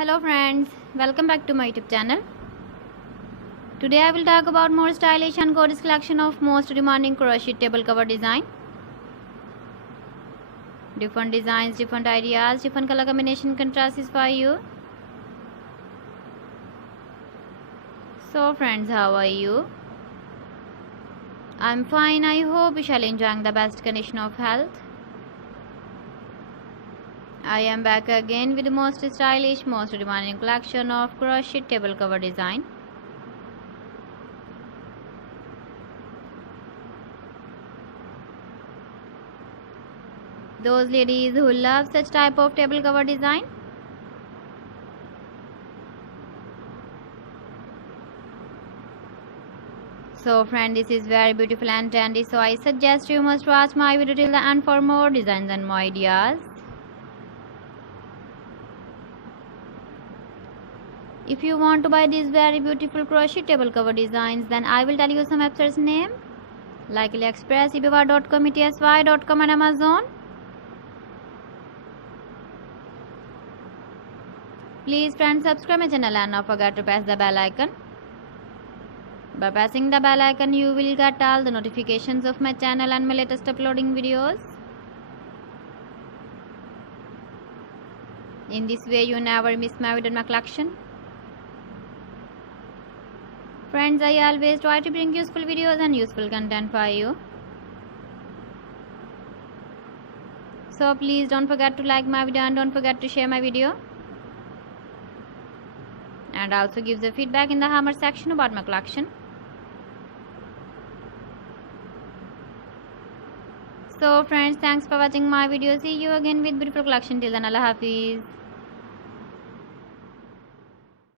Hello friends, welcome back to my YouTube channel. Today I will talk about more stylish and gorgeous collection of most demanding crochet table cover design. Different designs, different ideas, different color combination contrasts for you. So friends, how are you? I'm fine. I hope you shall enjoying the best condition of health. I am back again with the most stylish, most demanding collection of crochet table cover design. Those ladies who love such type of table cover design, so friend, this is very beautiful and trendy, so I suggest you must watch my video till the end for more designs and more ideas. If you want to buy these very beautiful crochet table cover designs, then I will tell you some websites name like AliExpress, eBay.com, ETSY.com and Amazon. Please friends, subscribe my channel and not forget to press the bell icon. By pressing the bell icon, you will get all the notifications of my channel and my latest uploading videos. In this way, you never miss my video in my collection. Friends, I always try to bring useful videos and useful content for you. So please don't forget to like my video and don't forget to share my video. And also give the feedback in the comment section about my collection. So friends, thanks for watching my video. See you again with beautiful collection. Till then, Allah Hafiz.